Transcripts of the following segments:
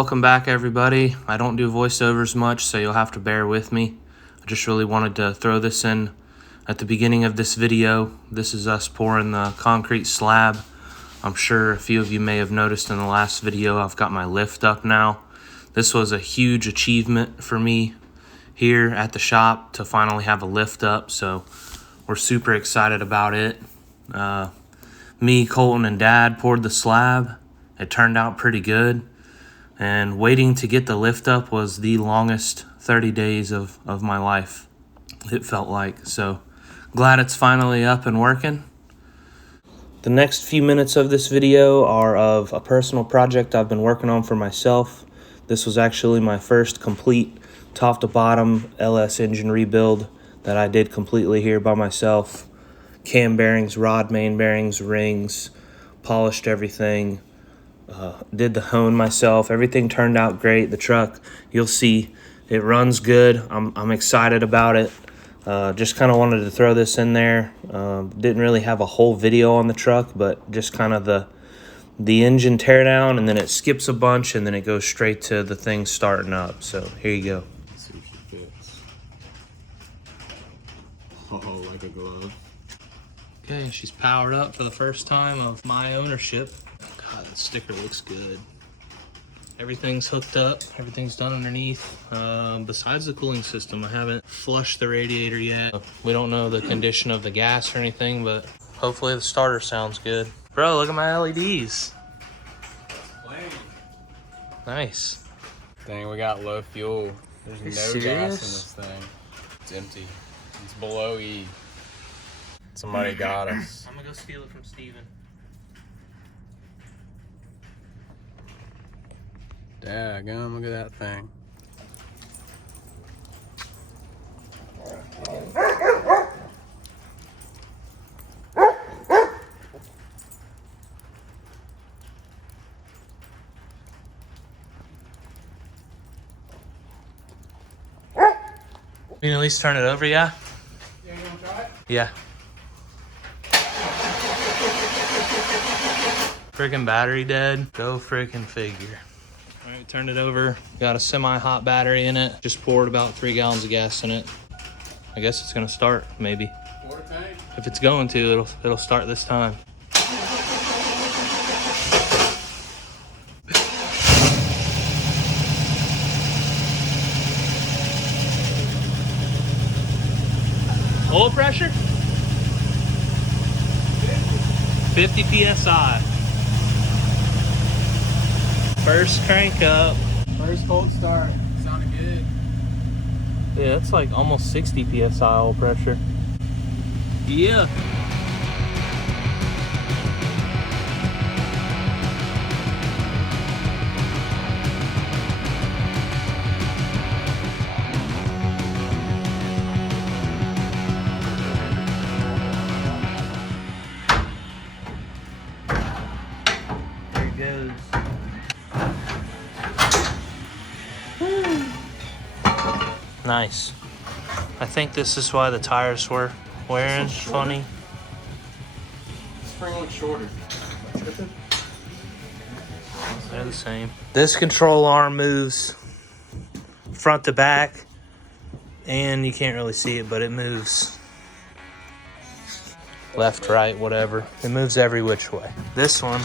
Welcome back, everybody. I don't do voiceovers much, so you'll have to bear with me. I just really wanted to throw this in at the beginning of this video. This is us pouring the concrete slab. I'm sure a few of you may have noticed in the last video I've got my lift up now. This was a huge achievement for me here at the shop to finally have a lift up, so we're super excited about it. Me, Colton, and Dad poured the slab. It turned out pretty good. And waiting to get the lift up was the longest 30 days of my life, it felt like. So glad it's finally up and working. The next few minutes of this video are of a personal project I've been working on for myself. This was actually my first complete top to bottom LS engine rebuild that I did completely here by myself. Cam bearings, rod main bearings, rings, polished everything. Did the hone myself. Everything turned out great. The truck, you'll see, it runs good. I'm excited about it. Just kind of wanted to throw this in there. Didn't really have a whole video on the truck, but just kind of the engine teardown, and then it skips a bunch, and then it goes straight to the thing starting up. So here you go. Let's see if she fits. Oh, like a glove. Okay, she's powered up for the first time of my ownership. God, that sticker looks good. Everything's hooked up. Everything's done underneath. Besides the cooling system, I haven't flushed the radiator yet. We don't know the condition of the gas or anything, but hopefully the starter sounds good. Bro, look at my LEDs. Nice. Dang, we got low fuel. There's no gas in this thing. It's empty. It's below E. Somebody got us. I'm gonna go steal it from Steven. Daggum, look at that thing. We can at least turn it over, yeah? Yeah, you wanna try it? Yeah. Freaking battery dead. Go freaking figure. All right, turned it over. Got a semi-hot battery in it. Just poured about 3 gallons of gas in it. I guess it's gonna start, maybe. Quarter tank? If it's going to, it'll start this time. Oil pressure? 50 PSI. First crank up. First cold start. Sounded good. Yeah, it's like almost 60 PSI oil pressure. Yeah. There it goes. Nice. I think this is why the tires were wearing funny. Spring looks shorter. They're the same. This control arm moves front to back, and you can't really see it, but it moves left, right, whatever. It moves every which way. This one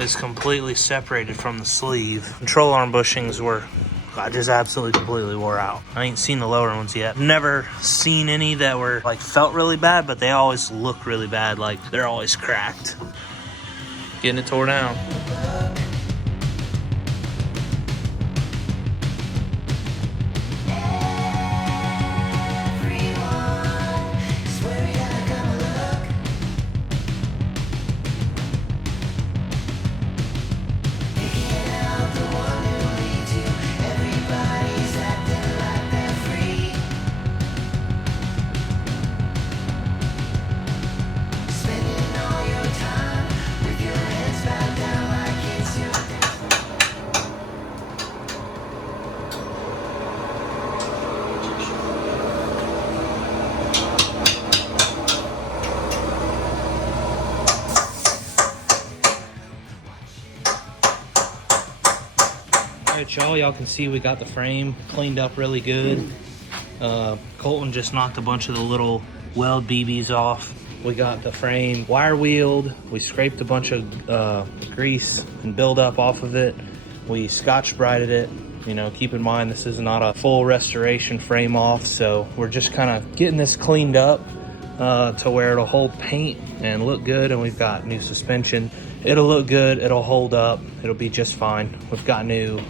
is completely separated from the sleeve. Control arm bushings were, I just absolutely completely wore out. I ain't seen the lower ones yet. Never seen any that were like felt really bad, but they always look really bad. Like they're always cracked. Getting it tore down. Spending all your time with your heads bowed down like right, y'all can see we got the frame cleaned up really good. Colton just knocked a bunch of the little weld BBs off. We got the frame wire wheeled. We scraped a bunch of grease and buildup off of it. We scotch-brighted it. You know, keep in mind this is not a full restoration frame off, so we're just kind of getting this cleaned up to where it'll hold paint and look good. And we've got new suspension. It'll look good, it'll hold up, it'll be just fine. We've got new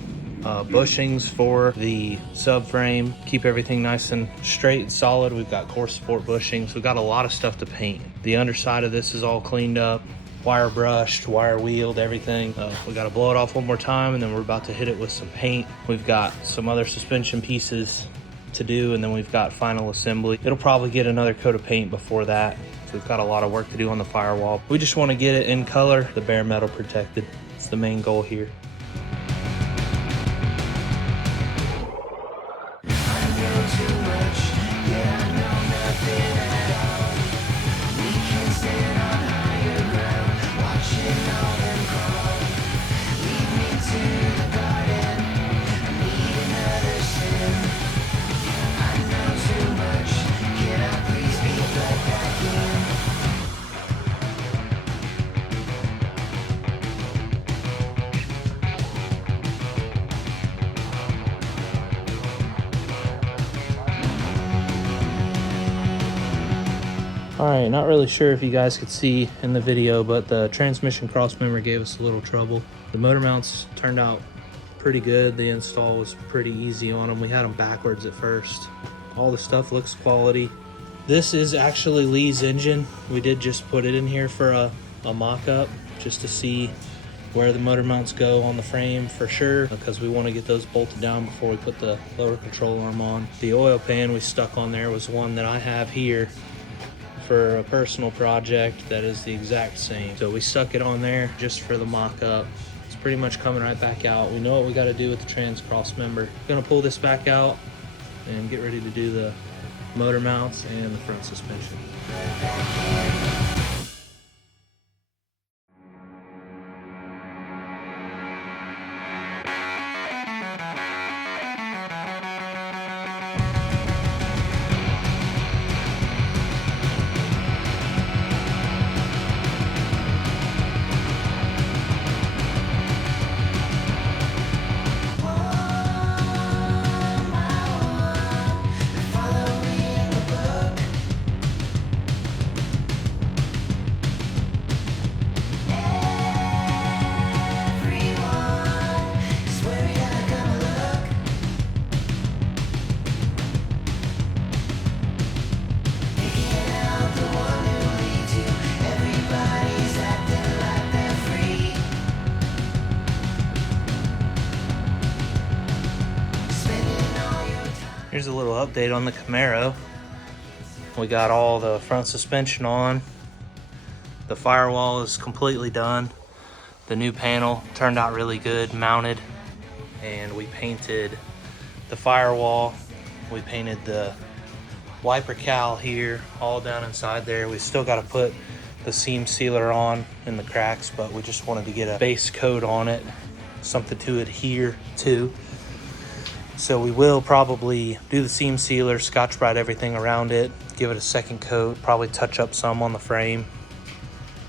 bushings for the subframe, keep everything nice and straight and solid. We've got core support bushings. We've got a lot of stuff to paint. The underside of this is all cleaned up, wire brushed, wire wheeled, everything. We got to blow it off one more time, and then we're about to hit it with some paint. We've got some other suspension pieces to do, and then we've got final assembly. It'll probably get another coat of paint before that. So we've got a lot of work to do on the firewall. We just want to get it in color, the bare metal protected. It's the main goal here. All right, not really sure if you guys could see in the video, but the transmission cross member gave us a little trouble. The motor mounts turned out pretty good. The install was pretty easy on them. We had them backwards at first. All the stuff looks quality. This is actually Lee's engine. We did just put it in here for a mock-up just to see where the motor mounts go on the frame for sure, because we want to get those bolted down before we put the lower control arm on. The oil pan we stuck on there was one that I have here for a personal project that is the exact same. So we stuck it on there just for the mock-up. It's pretty much coming right back out. We know what we got to do with the trans cross member. Gonna pull this back out and get ready to do the motor mounts and the front suspension. Here's a little update on the Camaro. We got all the front suspension on. The firewall is completely done. The new panel turned out really good, mounted. And we painted the firewall. We painted the wiper cowl here, all down inside there. We still got to put the seam sealer on in the cracks, but we just wanted to get a base coat on it, something to adhere to. So we will probably do the seam sealer, scotch-brite everything around it, give it a second coat, probably touch up some on the frame.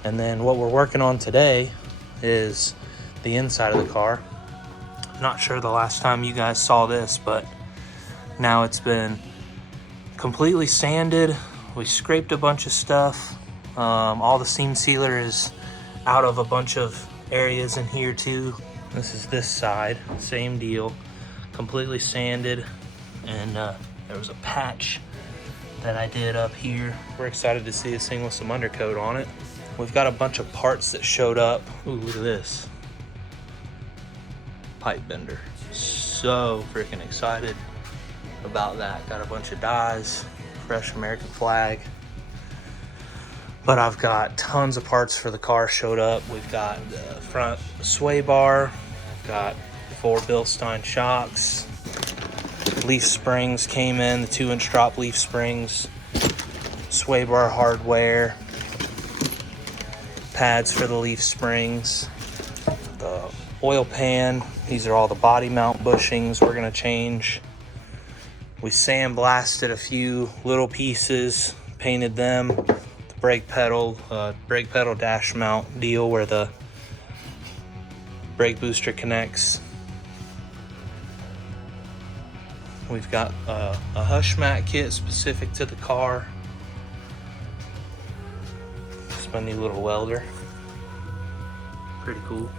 And then what we're working on today is the inside of the car. Not sure the last time you guys saw this, but now it's been completely sanded. We scraped a bunch of stuff. All the seam sealer is out of a bunch of areas in here too. This is this side, same deal. Completely sanded, and there was a patch that I did up here. We're excited to see this thing with some undercoat on it. We've got a bunch of parts that showed up. Ooh, look at this. Pipe bender. So freaking excited about that. Got a bunch of dies, fresh American flag. But I've got tons of parts for the car showed up. We've got the front sway bar, got 4 Bilstein shocks, leaf springs came in, the 2-inch drop leaf springs, sway bar hardware, pads for the leaf springs, the oil pan. These are all the body mount bushings we're gonna change. We sandblasted a few little pieces, painted them. The brake pedal dash mount deal where the brake booster connects. We've got a hush mat kit specific to the car. It's my new little welder. Pretty cool.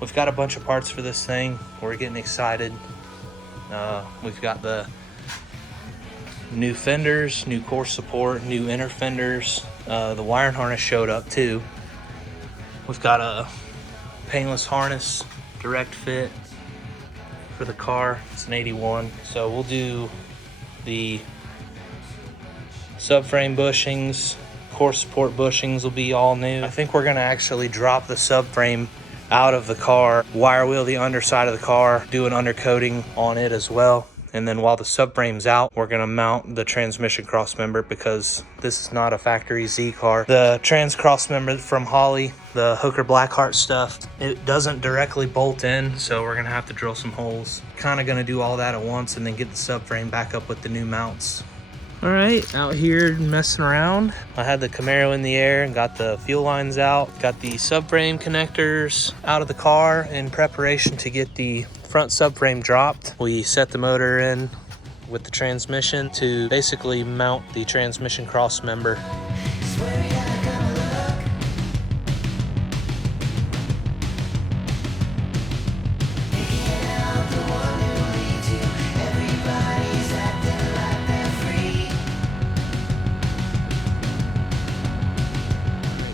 We've got a bunch of parts for this thing. We're getting excited. We've got the new fenders, new core support, new inner fenders. The wiring harness showed up too. We've got a painless harness, direct fit for the car. It's an 81. So we'll do the subframe bushings, core support bushings will be all new. I think we're gonna actually drop the subframe out of the car, wire wheel the underside of the car, do an undercoating on it as well. And then while the subframe's out, we're gonna mount the transmission crossmember because this is not a factory Z car. The trans crossmember from Holley, the Hooker Blackheart stuff, it doesn't directly bolt in, so we're gonna have to drill some holes. Kinda gonna do all that at once and then get the subframe back up with the new mounts. All right, out here messing around. I had the Camaro in the air and got the fuel lines out. Got the subframe connectors out of the car in preparation to get the front subframe dropped. We set the motor in with the transmission to basically mount the transmission cross member.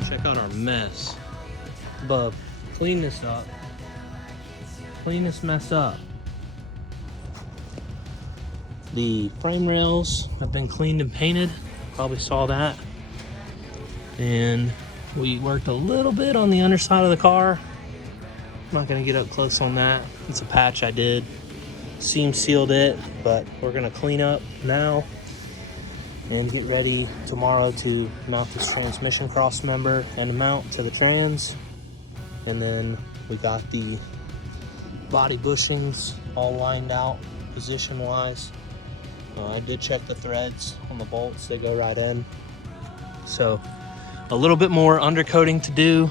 Check out our mess. Bub, clean this up. Clean this mess up. The frame rails have been cleaned and painted. Probably saw that. And we worked a little bit on the underside of the car. I'm not gonna get up close on that. It's a patch I did. Seam sealed it, but we're gonna clean up now and get ready tomorrow to mount this transmission cross member and mount to the trans. And then we got the body bushings all lined out position wise. I did check the threads on the bolts, they go right in. So a little bit more undercoating to do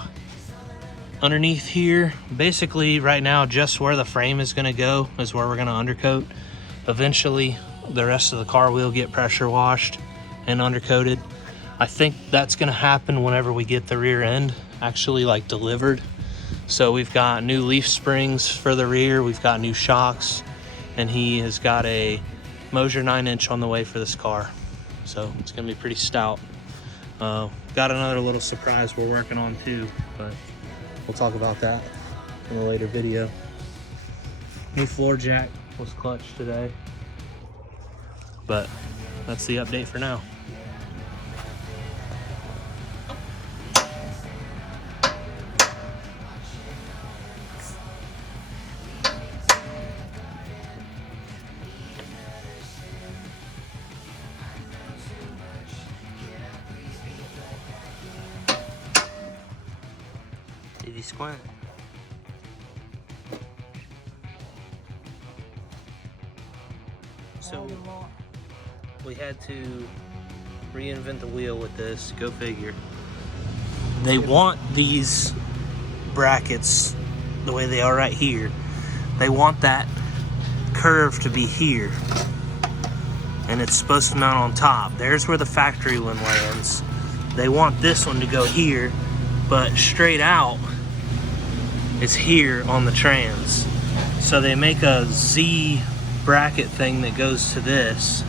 underneath here. Basically right now just where the frame is going to go is where we're going to undercoat. Eventually the rest of the car will get pressure washed and undercoated. I think that's going to happen whenever we get the rear end actually like delivered. So we've got new leaf springs for the rear, we've got new shocks, and he has got a Mosier 9-inch on the way for this car. So it's gonna be pretty stout. Got another little surprise we're working on too, but we'll talk about that in a later video. New floor jack was clutched today, but that's the update for now. Did you squint? So we had to reinvent the wheel with this, go figure. They want these brackets the way they are right here. They want that curve to be here. And it's supposed to mount on top. There's where the factory one lands. They want this one to go here, but straight out is here on the trans. So they make a Z bracket thing that goes to this.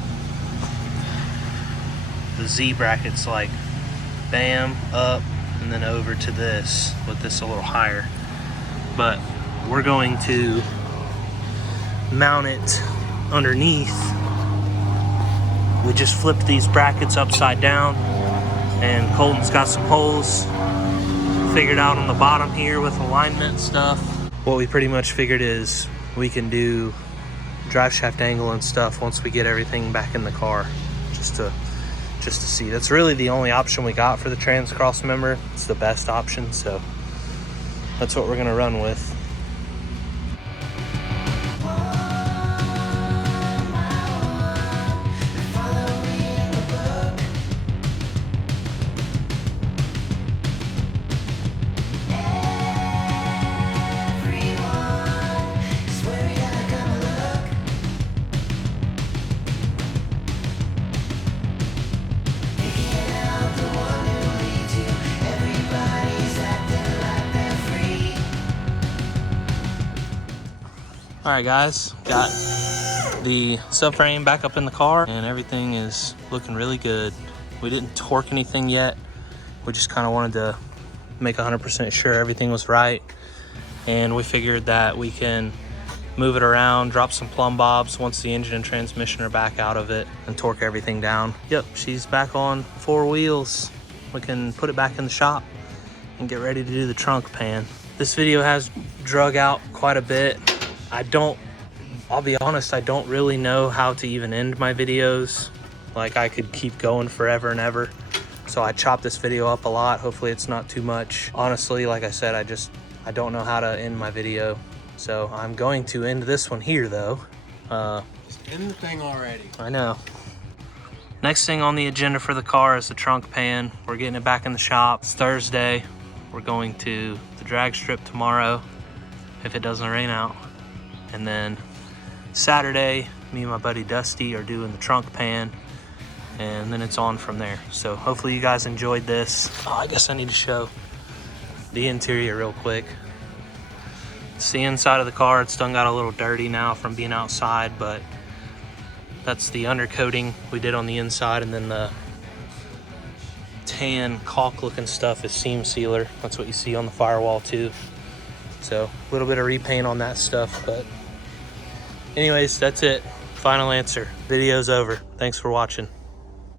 The Z bracket's like bam, up, and then over to this, with this a little higher. But we're going to mount it underneath. We just flipped these brackets upside down, and Colton's got some holes figured out on the bottom here with alignment stuff. What we pretty much figured is we can do drive shaft angle and stuff once we get everything back in the car, just to see. That's really the only option we got for the trans cross member. It's the best option, so that's what we're gonna run with. All right, guys, got the subframe back up in the car and everything is looking really good. We didn't torque anything yet. We just kind of wanted to make 100% sure everything was right. And we figured that we can move it around, drop some plumb bobs once the engine and transmission are back out of it, and torque everything down. Yep, she's back on 4 wheels. We can put it back in the shop and get ready to do the trunk pan. This video has drug out quite a bit. I'll be honest, I don't really know how to even end my videos. Like, I could keep going forever and ever. So I chopped this video up a lot. Hopefully it's not too much. Honestly, like I said, I don't know how to end my video. So I'm going to end this one here though. Just end the thing already. I know. Next thing on the agenda for the car is the trunk pan. We're getting it back in the shop. It's Thursday. We're going to the drag strip tomorrow if it doesn't rain out. And then Saturday, me and my buddy Dusty are doing the trunk pan, and then it's on from there. So hopefully you guys enjoyed this. Oh, I guess I need to show the interior real quick. It's the inside of the car. It's done got a little dirty now from being outside, but that's the undercoating we did on the inside, and then the tan caulk looking stuff is seam sealer. That's what you see on the firewall too. So a little bit of repaint on that stuff, but anyways, that's it. Final answer. Video's over. Thanks for watching.